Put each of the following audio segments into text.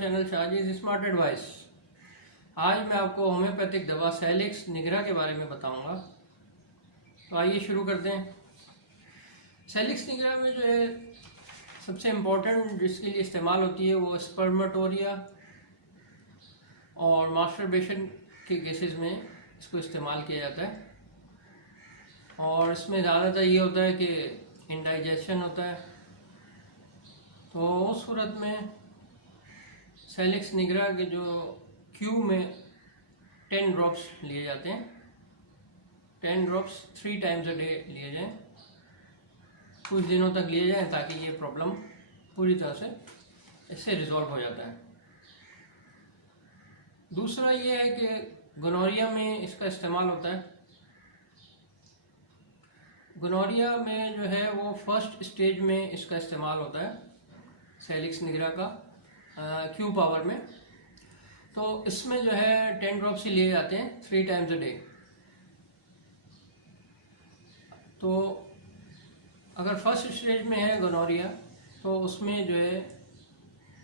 Channel शाहजीज smart advice. आज मैं आपको होम्योपैथिक दवा सेलिक्स निगरा के बारे में बताऊंगा। तो आइए शुरू करते हैं। सेलिक्स निगरा में जो है सबसे इम्पोर्टेंट जिसके लिए इस्तेमाल होती है वो स्पर्मेटोरिया और मास्टरबेशन के केसेस में इसको इस्तेमाल किया जाता है। और इसमें ज़्यादातर ये होता है कि इंडाइजेशन होता है, तो उस सूरत में सेलिक्स निगरा के जो क्यू में 10 ड्रॉप्स लिए जाते हैं। 10 ड्रॉप्स 3 टाइम्स अ डे लिए जाएं, कुछ दिनों तक लिए जाएं ताकि ये प्रॉब्लम पूरी तरह से इससे रिजॉल्व हो जाता है। दूसरा ये है कि गोनोरिया में इसका इस्तेमाल होता है। गोनोरिया में जो है वो फर्स्ट स्टेज में इसका इस्तेमाल होता है सेलिक्स निगरा का क्यू पावर में। तो इसमें जो है 10 ड्रॉप्स ही लिए जाते हैं 3 टाइम्स अ डे। तो अगर फर्स्ट स्टेज में है गोनोरिया तो उसमें जो है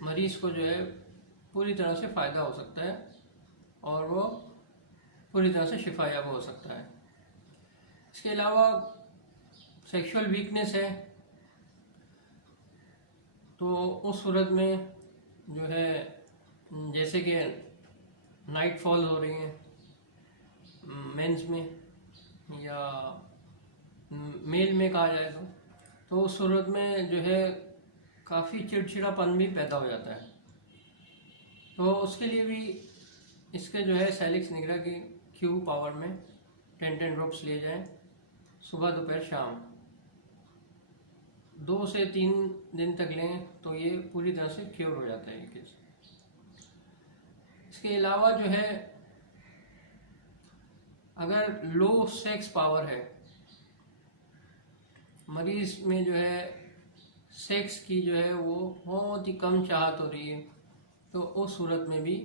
मरीज़ को जो है पूरी तरह से फ़ायदा हो सकता है और वो पूरी तरह से शिफायाब हो सकता है। इसके अलावा सेक्सुअल वीकनेस है तो उस सूरत में जो है जैसे कि नाइट फॉल हो रही हैं मेंस में या मेल में कहा जाए तो उस सूरत में जो है काफ़ी चिड़चिड़ापन भी पैदा हो जाता है। तो उसके लिए भी इसके जो है सेलिक्स निगरा की क्यू पावर में 10 ड्रॉप्स लिए जाएं सुबह दोपहर शाम 2 से 3 दिन तक लें तो ये पूरी तरह से क्योर हो जाता है ये केस। इसके अलावा जो है अगर लो सेक्स पावर है, मरीज में जो है सेक्स की जो है वो बहुत ही कम चाहत हो रही है, तो उस सूरत में भी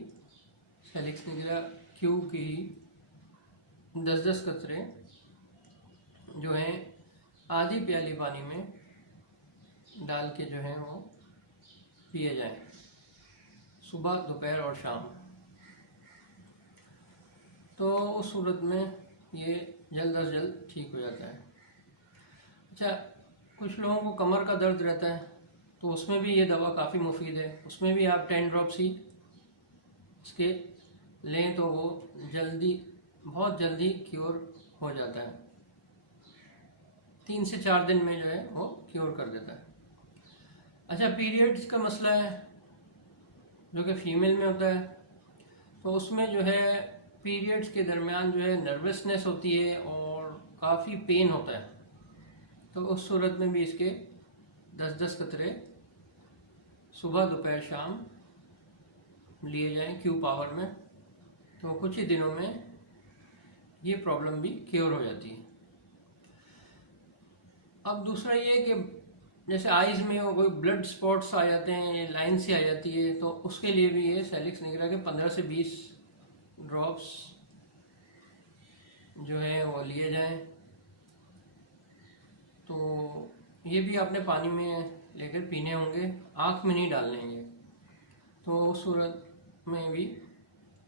सेलिक्स निगरा क्यू की 10-10 कतरे जो हैं आधी प्याली पानी में डाल के जो है वो पिए जाएं सुबह दोपहर और शाम। तो उस सूरत में ये जल्द अज जल्द ठीक हो जाता है। अच्छा, कुछ लोगों को कमर का दर्द रहता है तो उसमें भी ये दवा काफ़ी मुफीद है। उसमें भी आप 10 ड्रॉप्स ही इसके लें तो वो बहुत जल्दी क्योर हो जाता है। 3 से 4 दिन में जो है वो क्योर कर देता है। अच्छा, पीरियड्स का मसला है जो कि फीमेल में होता है, तो उसमें जो है पीरियड्स के दरमियान जो है नर्वसनेस होती है और काफ़ी पेन होता है। तो उस सूरत में भी इसके 10-10 कतरे सुबह दोपहर शाम लिए जाएं क्यू पावर में, तो कुछ ही दिनों में ये प्रॉब्लम भी क्योर हो जाती है। अब दूसरा ये कि जैसे आइज़ में कोई ब्लड स्पॉट्स आ जाते हैं, लाइन से आ जाती है, तो उसके लिए भी ये सेलिक्स निगरा के 15 से 20 ड्रॉप्स जो है वो लिए जाएं। तो ये भी आपने पानी में लेकर पीने होंगे, आँख में नहीं डालने हैं। तो उस सूरत में भी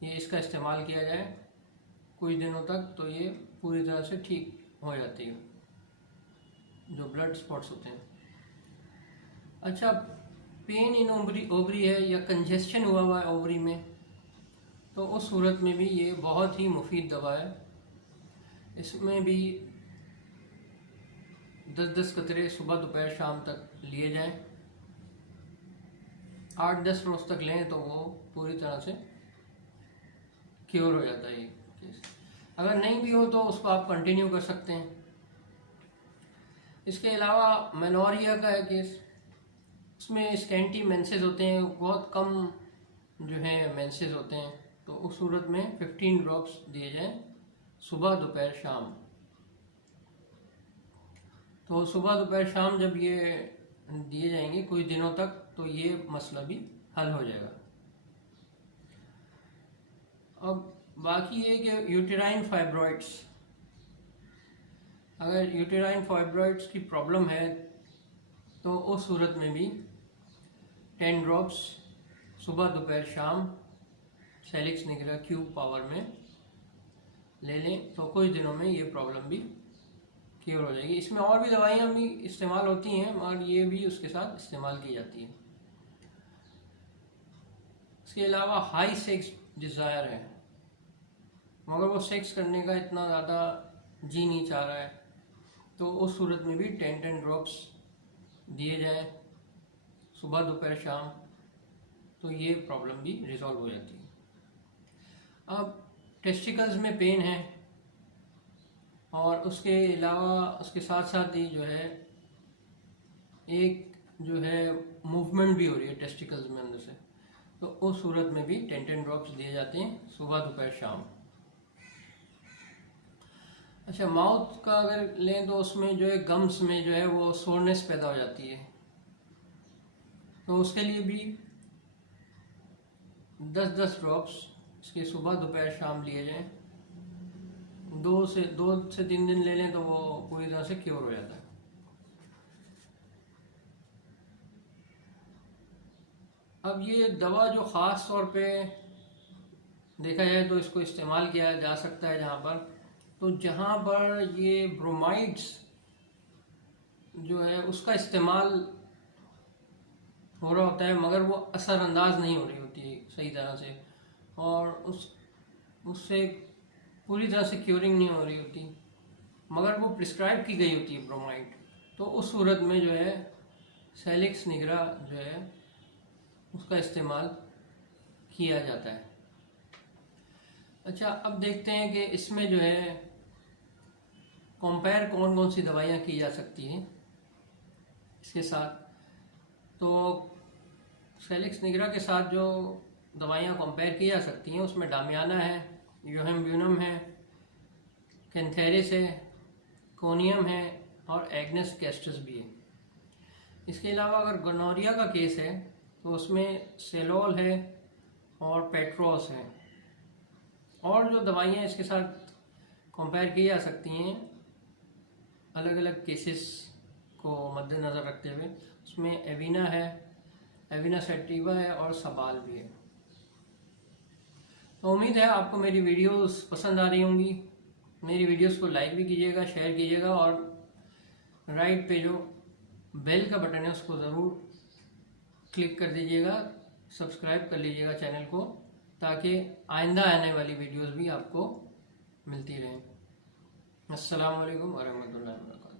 ये इसका इस्तेमाल किया जाए कुछ दिनों तक, तो ये पूरी तरह से ठीक हो जाती है जो ब्लड स्पॉट्स होते हैं। अच्छा, पेन इन ओवरी है या कंजेस्शन हुआ है ओवरी में, तो उस सूरत में भी ये बहुत ही मुफीद दवा है। इसमें भी 10-10 कतरे सुबह दोपहर शाम तक लिए जाएं, 8-10 रोज तक लें तो वो पूरी तरह से क्योर हो जाता है ये केस। अगर नहीं भी हो तो उसको आप कंटिन्यू कर सकते हैं। इसके अलावा मेनोरिया का है केस, उसमें स्कैंटी मेंसेस होते हैं, बहुत कम जो है मेंसेस होते हैं, तो उस सूरत में 15 ड्रॉप्स दिए जाएं सुबह दोपहर शाम। तो सुबह दोपहर शाम जब ये दिए जाएंगे कुछ दिनों तक, तो ये मसला भी हल हो जाएगा। अब बाकी ये कि यूटेराइन फाइब्रॉइड्स, अगर यूटेराइन फाइब्रॉइड्स की प्रॉब्लम है तो उस सूरत में भी 10 ड्रॉप्स सुबह दोपहर शाम सेलिक्स निग्रा क्यूब पावर में ले लें तो कुछ दिनों में ये प्रॉब्लम भी क्योर हो जाएगी। इसमें और भी दवाइयाँ भी इस्तेमाल होती हैं और ये भी उसके साथ इस्तेमाल की जाती है। इसके अलावा हाई सेक्स डिज़ायर है, मगर वो सेक्स करने का इतना ज़्यादा जी नहीं चाह रहा है, तो उस सूरत में भी 10 ड्रॉप्स दिए जाए सुबह दोपहर शाम, तो ये प्रॉब्लम भी रिजॉल्व हो जाती है। अब टेस्टिकल्स में पेन है और उसके अलावा उसके साथ साथ ही जो है एक जो है मूवमेंट भी हो रही है टेस्टिकल्स में अंदर से, तो उस सूरत में भी 10 ड्रॉप्स दिए जाते हैं सुबह दोपहर शाम। अच्छा, माउथ का अगर लें तो उसमें जो है गम्स में जो है वो सोरनेस पैदा हो जाती है, तो उसके लिए भी 10 ड्रॉप्स इसके सुबह दोपहर शाम लिए जाएं। 2 से 3 दिन ले लें तो वो पूरी तरह से क्योर हो जाता है। अब ये दवा जो ख़ास तौर पे देखा जाए तो इसको इस्तेमाल किया जा सकता है जहाँ पर ये ब्रोमाइड्स जो है उसका इस्तेमाल हो रहा होता है, मगर वो असरअंदाज नहीं हो रही होती है सही तरह से, और उससे पूरी तरह से क्योरिंग नहीं हो रही होती, मगर वो प्रिस्क्राइब की गई होती है ब्रोमाइड, तो उस सूरत में जो है सेलिक्स निग्रा जो है उसका इस्तेमाल किया जाता है। अच्छा, अब देखते हैं कि इसमें जो है कंपेयर कौन कौन सी दवाइयाँ की जा सकती हैं इसके साथ। तो सेलिक्स निग्रा के साथ जो दवाइयाँ कंपेयर की जा सकती हैं उसमें डामियाना है, योहेम्ब्यूनम है, कैंथेरिस है, कोनियम है और एग्नेस कैस्टस भी है। इसके अलावा अगर गोनोरिया का केस है तो उसमें सेलोल है और पेट्रोस है। और जो दवाइयाँ इसके साथ कंपेयर की जा सकती हैं अलग अलग केसेस को मद्देनज़र रखते हुए, उसमें एविना है, एविना सैटिवा है और सबाल भी है। तो उम्मीद है आपको मेरी वीडियोस पसंद आ रही होंगी। मेरी वीडियोस को लाइक भी कीजिएगा, शेयर कीजिएगा और राइट पे जो बेल का बटन है उसको ज़रूर क्लिक कर दीजिएगा, सब्सक्राइब कर लीजिएगा चैनल को, ताकि आइंदा आने वाली वीडियोस भी आपको मिलती रहें। अस्सलाम वालेकुम व रहमतुल्लाहि व बरकातहू।